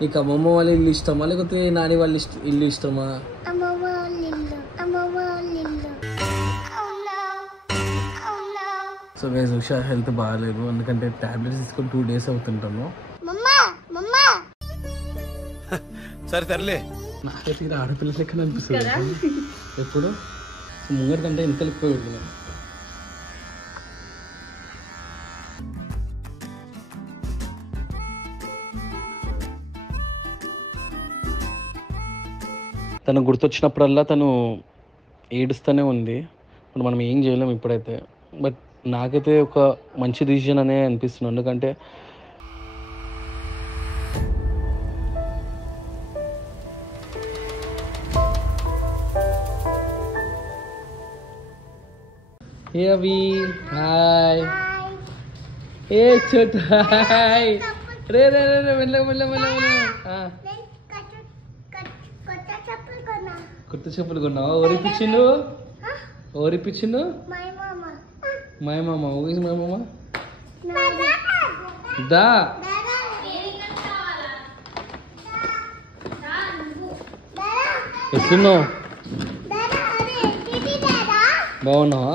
నీకు అమ్మమ్మ వాళ్ళ ఇల్లు ఇష్టమా లేకపోతే నాని వాళ్ళ ఇల్లు ఇష్టమా? సో గైస్ ఉషా హెల్త్ బాగాలేదు, ఎందుకంటే టాబ్లెట్స్ తీసుకొని 2 days అవుతుంటాను. సరే సర్లే. నాకైతే ఆడపిల్ల లెక్కన అనిపిస్తుంది ఎప్పుడు ముంగటి కంటే ఎంత ఎక్కువ పెడుతున్నాను. తను గుర్తొచ్చినప్పుడల్లా తను ఏడుస్తూనే ఉంది. ఇప్పుడు మనం ఏం చేయలేము ఇప్పుడైతే. బట్ నాకైతే ఒక మంచి డిసిజన్ అనే అనిపిస్తుంది, ఎందుకంటే ఏ అవి హాయ్ ఏ చోట హాయ్ రే రే రే రే మెల్ల మెల్ల మెల్ల మెల్ల. కొత్త చెప్పులు కొన్నావా? ఓరిపించిండు ఓరిపించిండు మై మామ. ఊగిసి మై మామ దా ఎట్లున్నావు? బాగున్నావా?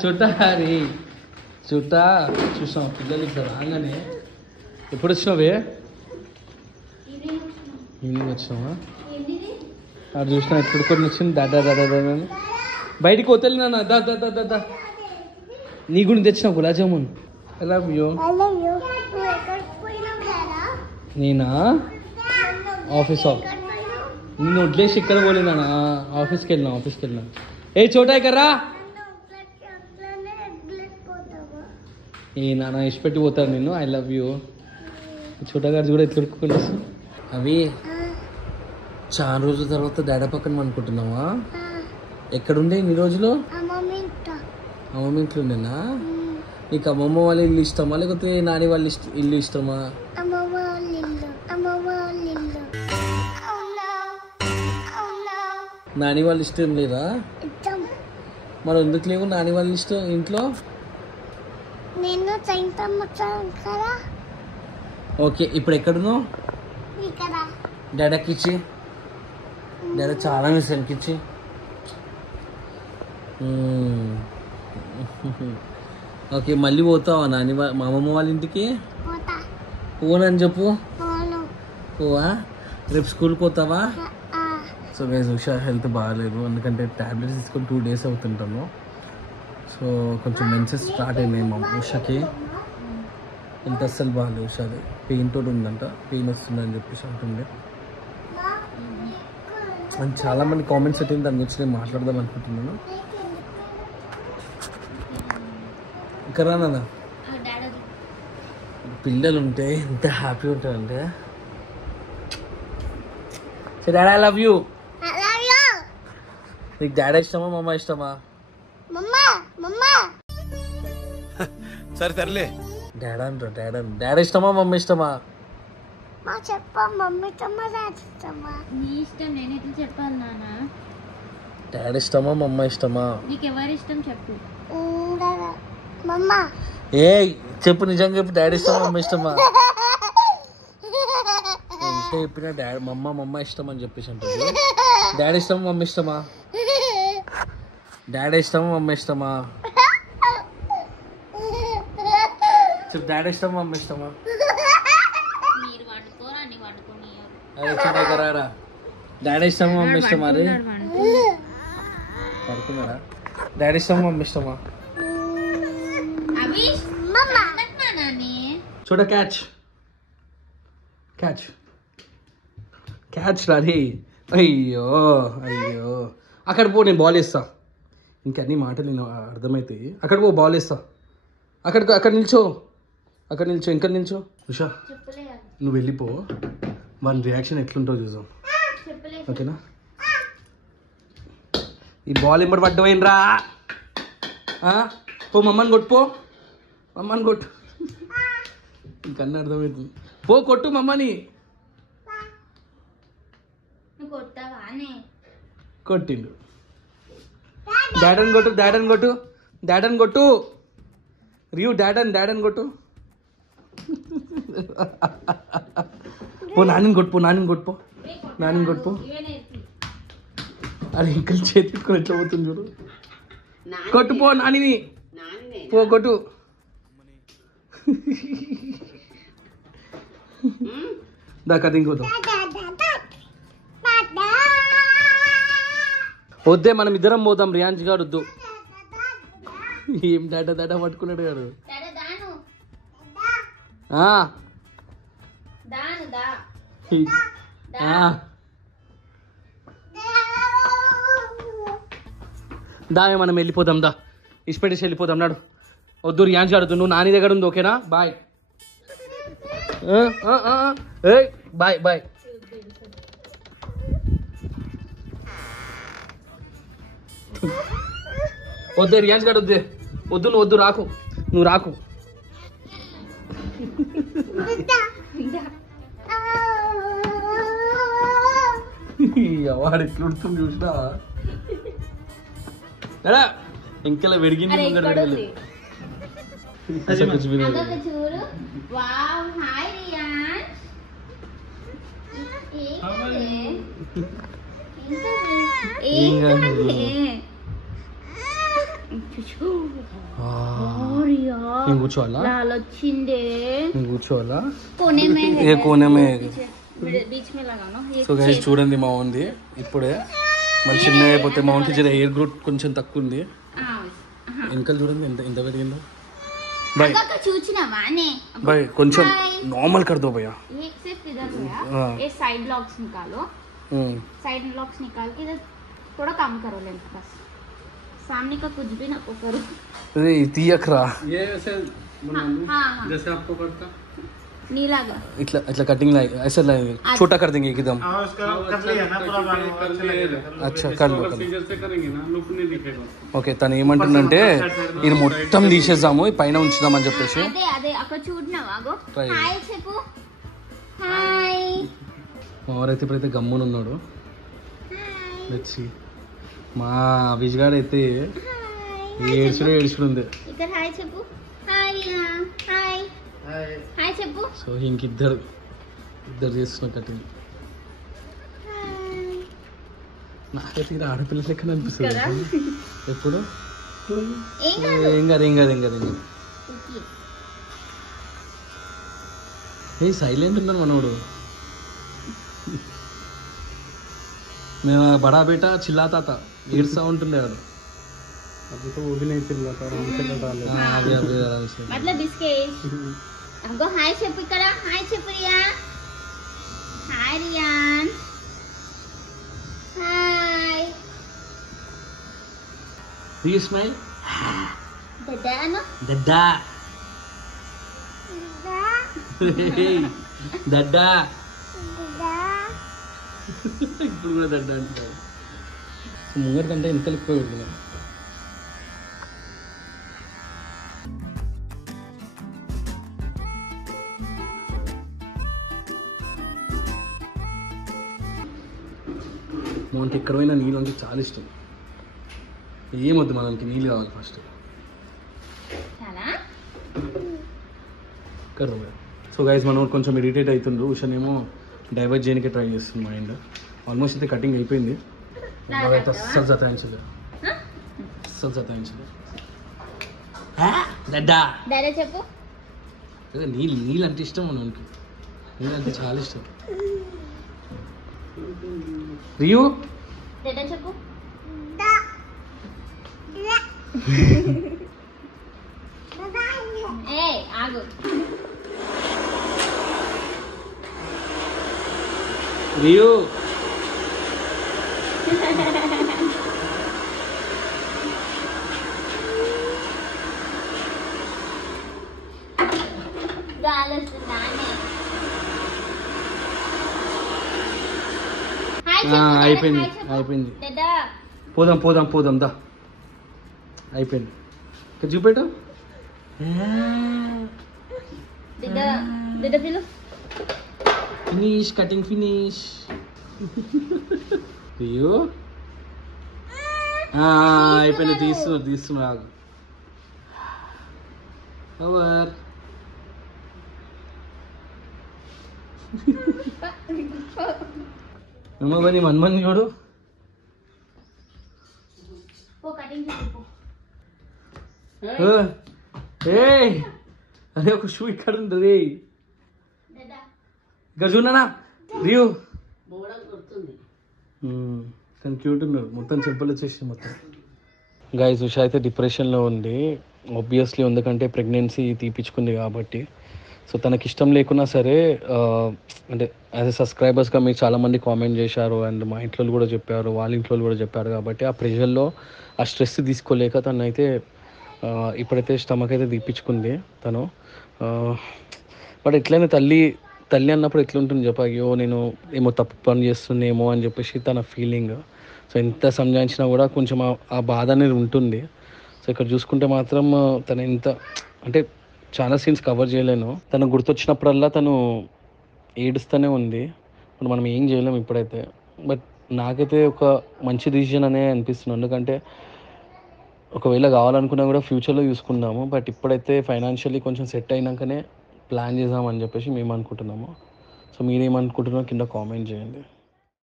చుట్ట హరి చుట్ట చూసాం పిల్లలు ఇక్కడ రాగానే. ఎప్పుడు వచ్చినావే? ఈవినింగ్ వచ్చినావా? అది చూసినా ఎప్పుడు కొన్ని వచ్చింది దాదా దాదా దాదా బయటికి వతలేనా? దా దా దా దా దా నీ గురించి తెచ్చిన gulab jamun. I love you. నేనా ఆఫీస్ నిన్ను వడ్లేసి ఇక్కడ పోలేనా? ఆఫీస్కి వెళ్ళినా. ఏ చోటా కర్రా ఏ నాన్న ఇష్టపెట్టి పోతాను నేను. I love you. చోటా గారు కూడా ఎట్లా ఉడుకుని అవి చాలా రోజుల తర్వాత డాడీ పక్కన అనుకుంటున్నావా? ఎక్కడుండే ఇన్ని రోజులు? అమ్మమ్మ ఇంట్లో ఉండేనా? నీకు అమ్మమ్మ వాళ్ళ ఇల్లు ఇష్టమా లేకపోతే నాని వాళ్ళ ఇల్లు ఇష్టమా? నాని వాళ్ళ ఇష్టం లేదా? మరి ఎందుకు లేవు నాని వాళ్ళ ఇష్టం ఇంట్లో? ఓకే ఇప్పుడు ఎక్కడున్నావు? డాడాకి ఇచ్చి డాడా చాలా మిస్ అనిపించి. ఓకే మళ్ళీ పోతావా నాని మా అమ్మమ్మ వాళ్ళ ఇంటికి? పోనని చెప్పు. పోవా? రేపు స్కూల్కి పోతావా? సో గైస్ ఉషా హెల్త్ బాగాలేదు, ఎందుకంటే టాబ్లెట్స్ తీసుకొని 2 days అవుతుంటాను. సో కొంచెం మెన్సెస్ స్టార్ట్ అయినాయి మా ఉషాకి. హెల్త్ అస్సలు బాగాలేదు. ఉషాది పెయిన్ తోటి ఉందంట, పెయిన్ వస్తుందని చెప్పేసి అంటుంది. అండ్ చాలామంది కామెంట్స్ పెట్టింది, దాని గురించి నేను మాట్లాడదాం అనుకుంటున్నాను. ఇంకా రానా పిల్లలు ఉంటే ఎంత హ్యాపీ ఉంటారంటే. So daddy I love you. నీకు డాడీ ఇష్టమా మమ్మ ఇష్టమా? సరే సర్లే. డాడీ అంటారు డాడీ ఇష్టమా మమ్మ ఇష్టమా? డాడీ ఇష్టమా మమ్మ ఇష్టమా? ఏ చెప్పు, నిజంగా చెప్పు. డాడీ ఇష్టమా మమ్మ ఇష్టమా? చెప్పిన డాడీ మమ్మ ఇష్టం అని చెప్పేసి అంటుంది. డాడీ ఇష్టమా మమ్మ ఇష్టమా? డాడీ ఇష్టమా మమ్మ ఇష్టమా? చెప్పు డాడీ ఇష్టమా మమ్మ ఇష్టమా? అదే చిన్నరా డాడీ ఇష్టమా మమ్మ ఇష్టమా? అరే పడుకున్నారా? డాడీ ఇష్టమా మమ్మ ఇష్టమా? చూడ క్యాచ్ క్యాచ్ క్యాచ్ రాది. అయ్యో అయ్యో అక్కడ పో, నేను బాల్ వేస్తా. ఇంకన్నీ మాటలు నేను అర్థమవుతాయి. అక్కడ పో, బాల్ వేస్తా. అక్కడ నిల్చో, ఇంకా నిల్చో. ఉషా నువ్వు వెళ్ళిపో, మన రియాక్షన్ ఎట్లుంటో చూద్దాం. ఓకేనా? ఈ బాల్ ఎంబడి పడ్డపోయినరా. పో మమ్మల్ని కొట్టు, పో మమ్మల్ని కొట్టు. ఇంకన్నా అర్థమవుతుంది. పో కొట్టు మమ్మని. కొట్టిండు. డాడన్ కొట్టు రియూ. డాడన్ కొట్టు. పో నానిని కొట్టుపో నానిని కొట్టుపో అరే ఇంకా చేతి పెట్టుకొని ఎట్లా పోతుంది చూడు కొట్టుపో నానిని పో కొట్టు దా కథ ఇంకోద్దాం వద్దే మనం ఇద్దరం పోదాం రియాన్స్ గారు వద్దు ఏం డాటా పట్టుకున్నాడు గారు దా మనం వెళ్ళిపోదాం దా ఇష్టపెట్టేసి వెళ్ళిపోదాం నాడు వద్దు రియాన్స్ గారు నువ్వు నాని దగ్గర ఉంది ఓకేనా బాయ్ బాయ్ బాయ్ వద్దే రియాన్స్ గారు వద్దే వద్దు నువ్వు వద్దు రాకు నువ్వు రాకు వాడు ఎట్లుంటుంది చూసినా ఇంకెలా వెడిగింది కూర్చోవాలా కూర్చోవాలా సో గైస్ చూడండి మా ఉంది ఇప్పుడే మళ్ళీ చిన్న అయిపోతే మా ఉంటే ఎయిర్ గ్రూట్ కొంచెం తక్కువ ఉంది వెనకాల చూడండి ఎంత ఎంత పెరిగిందో भाई भाई కొంచెం नॉर्मल कर दो भैया एक सिर्फ इधर भैया ये साइड लॉक्स निकालो साइड लॉक्स निकाल के थोड़ा कम करो लेंथ बस सामने का कुछ भी ना करो अरे तियक रहा ये वैसे हाँ जैसे आपको करता नीला का इतना कटिंग लाए ऐसा लाएंगे छोटा कर देंगे एकदम अच्छा कर लो ఓకే తను ఏమంటుందంటే ఇది మొత్తం తీసేద్దాము పైన ఉంచుదామని చెప్పేసి అదే అదే అక్కడ చూడనావాగో హాయ్ చెప్పు హాయ్ మావరైతే ఇప్పుడైతే గమ్మున ఉన్నాడు వచ్చి మా అభిష్ గారు అయితే ఏడ్చుడు ఉంది ఇక్కడ హాయ్ చెప్పు హాయ్ హాయ్ హాయ్ చెప్పు సో ఇంకిద్దరు చేస్తున్న కటింగ్ నాకైతే ఇక్కడ ఆడపిల్ల లెక్క అనిపిస్తుంది ఎప్పుడు ఏం కాదు ఏ సైలెంట్ ఉన్నాను మనోడు మేము బడా బేట చిల్లాతాత ఏడుస్తా ఉంటుండే వాడు అదే मतलब इसके हमको हाय చెప్పు ఇక్కడ హాయ్ చెప్పు Riya hi Riyan hi Do you smile? Dada ano? Dada. Hey, Dada. ఇప్పుడు కూడా దడ్డా అంటారు ముంగర కంటే ఎంత ఎక్కువ పెడుతున్నాను మనకి ఎక్కడ పోయినా నీళ్ళు అంటే చాలా ఇష్టం ఏమొద్దు మనకి నీళ్ళు కావాలి ఫస్ట్ కర్ర సో గైస్ మనం కొంచెం ఇరిటేట్ అవుతుండ్రు ఉషనేమో డైవర్ట్ చేయడానికి ట్రై చేస్తుంది మైండ్ ఆల్మోస్ట్ అయితే కటింగ్ అయిపోయింది అయితే అస్సలు సతాయించలేదు చెప్పు నీళ్ళు అంటే ఇష్టం మనకి నీళ్ళు అంటే చాలా ఇష్టం రియు చెప్పు ఆగు రియు అయిపోయింది పోదాం దా అయిపోయింది ఇక్కడ చూపెట్టు ఫినిష్ కటింగ్ ఫినిష్ అయ్యో అయిపోయింది తీస్తున్నా ఓవర్ నీ మన్మని చూడు. అదే ఒక షూ ఇక్కడ ఉంది రే. ఇక్కడ చూడనా రియు తను క్యూట్ ఉన్నాడు. మొత్తం చెంపలు వచ్చేసి మొత్తం. గైస్ ఉషా అయితే డిప్రెషన్లో ఉంది ఆబ్వియస్లీ, ఎందుకంటే ప్రెగ్నెన్సీ తీపించుకుంది కాబట్టి. సో తనకి ఇష్టం లేకున్నా సరే అంటే యాజ్ ఎ సబ్స్క్రైబర్స్గా మీరు చాలామంది కామెంట్ చేశారు అండ్ మా ఇంట్లో కూడా చెప్పారు, వాళ్ళ ఇంట్లో కూడా చెప్పారు కాబట్టి ఆ ప్రెషర్లో ఆ స్ట్రెస్ తీసుకోలేక తను అయితే ఇప్పుడైతే స్టమక్ అయితే తీపించుకుంది తను. బట్ ఎట్లయినా తల్లి అన్నప్పుడు ఎట్లుంటుంది చెప్ప, అయ్యో నేను ఏమో తప్పు పని చేస్తుందేమో అని చెప్పేసి తన ఫీలింగ్. సో ఎంత సంజాయించినా కూడా కొంచెం ఆ బాధ అనేది ఉంటుంది. సో ఇక్కడ చూసుకుంటే మాత్రం తను ఎంత అంటే చాలా సీన్స్ కవర్ చేయలేను. తను గుర్తొచ్చినప్పుడల్లా తను ఏడుస్తూనే ఉంది. ఇప్పుడు మనం ఏం చేయలేము ఇప్పుడైతే. బట్ నాకైతే ఒక మంచి డిసిజన్ అనే అనిపిస్తుంది, ఎందుకంటే ఒకవేళ కావాలనుకున్నా కూడా ఫ్యూచర్లో చూసుకుందాము. బట్ ఇప్పుడైతే ఫైనాన్షియల్లీ కొంచెం సెట్ అయినాకనే ప్లాన్ చేద్దామని చెప్పేసి మేము అనుకుంటున్నాము. సో మీరేమనుకుంటున్నారో కింద కామెంట్ చేయండి.